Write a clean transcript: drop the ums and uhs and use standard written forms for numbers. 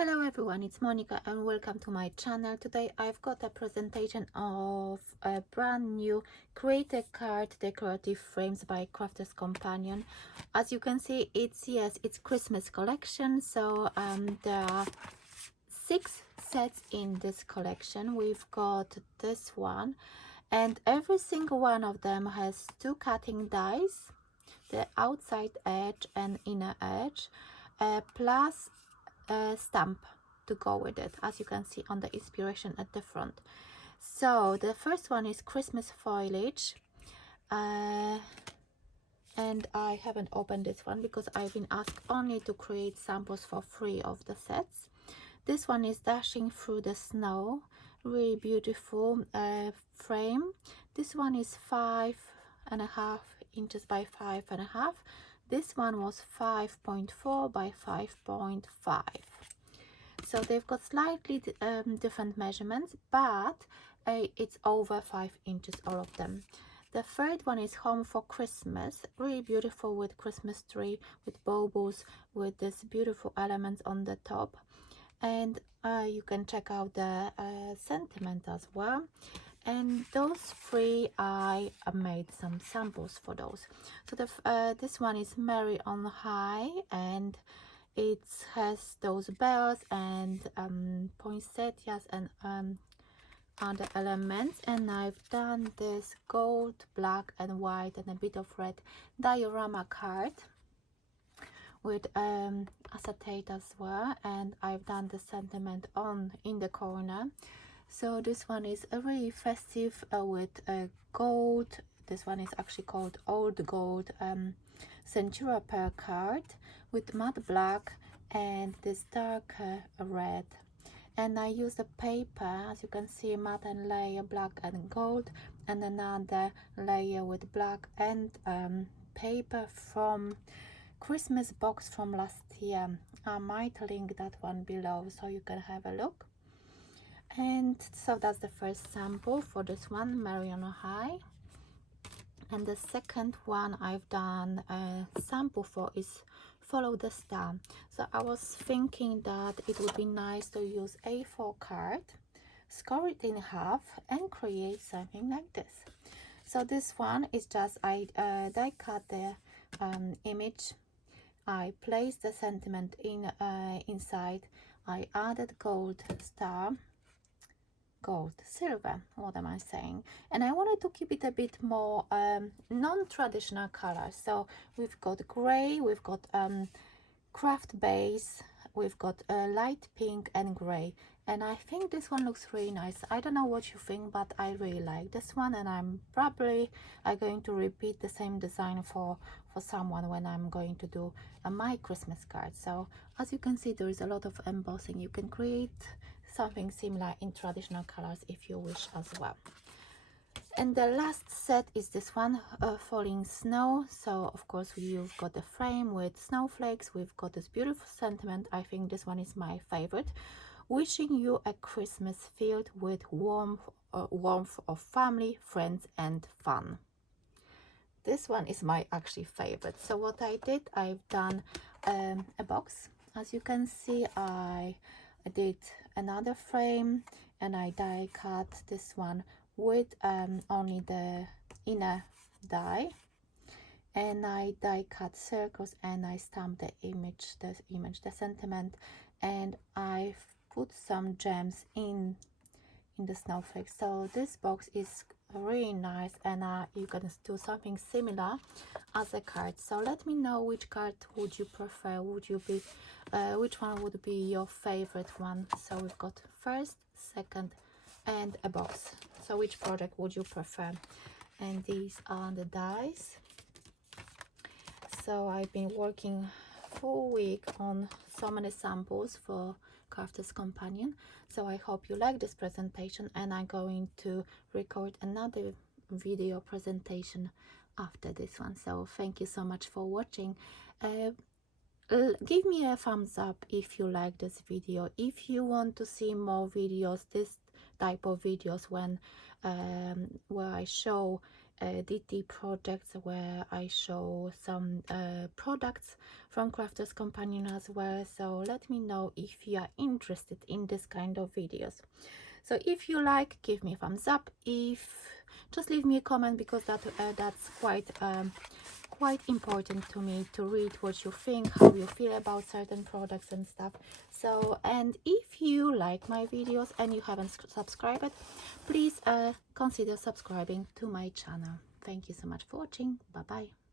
Hello everyone, it's Monika and welcome to my channel. Today I've got a presentation of a brand new created card decorative frames by Crafters Companion. As you can see, it's Christmas collection, so there are 6 sets in this collection. We've got this one, and every single one of them has 2 cutting dies, the outside edge and inner edge, plus a stamp to go with it, as you can see on the inspiration at the front. So the first one is Christmas Foliage, and I haven't opened this one because I've been asked only to create samples for free of the sets. This one is Dashing Through the Snow, really beautiful frame. This one is 5.5 inches by 5.5. This one was 5.4 by 5.5. So they've got slightly different measurements, but it's over 5 inches, all of them. The third one is Home for Christmas, really beautiful with Christmas tree, with baubles, with this beautiful elements on the top. And you can check out the sentiment as well. And those 3, I made some samples for those. So this one is Mary on High, and it has those bells and poinsettias and other elements. And I've done this gold, black and white and a bit of red diorama card with acetate as well, and I've done the sentiment in the corner. So this one is a really festive with gold. This one is actually called Old Gold Centura Pearl card with matte black and this dark red. And I used a paper, as you can see, matte and layer black and gold, and another layer with black and paper from Christmas box from last year. I might link that one below so you can have a look. And so that's the first sample for this one, Mariana High. And the second one I've done a sample for is Follow the Star. So I was thinking that it would be nice to use A4 card, score it in half and create something like this. So this one is just I die cut the image, I placed the sentiment inside, I added gold star, gold, silver, what am I saying, and I wanted to keep it a bit more non-traditional colors. So we've got gray, we've got craft base, we've got light pink and gray, and I think this one looks really nice. I don't know what you think, but I really like this one, and I'm going to repeat the same design for someone when I'm going to do my Christmas card. So as you can see, there is a lot of embossing. You can create something similar in traditional colors if you wish as well. And the last set is this one, Falling Snow. So of course you've got the frame with snowflakes, we've got this beautiful sentiment. I think this one is my favorite. Wishing you a Christmas filled with warmth of family, friends and fun. This one is my actually favorite. So what I did, I've done a box. As you can see, I did another frame and I die cut this one with only the inner die, and I die cut circles and I stamped the image, the sentiment, and I put some gems in the snowflakes. So this box is really nice, and you can do something similar as a card. So let me know which card would you prefer, which one would be your favorite one. So we've got first, second and a box. So which project would you prefer? And these are the dies. So I've been working full week on so many samples for Crafters Companion. So I hope you like this presentation, and I'm going to record another video presentation after this one. So thank you so much for watching. Give me a thumbs up if you like this video. If you want to see more videos, this type of videos, when where I show DT projects where I show some products from Crafters Companion as well. So let me know if you are interested in this kind of videos. So if you like, give me a thumbs up. If just leave me a comment, because that's quite important to me to read what you think, how you feel about certain products and stuff. So, and if you like my videos and you haven't subscribed, please consider subscribing to my channel. Thank you so much for watching. Bye bye.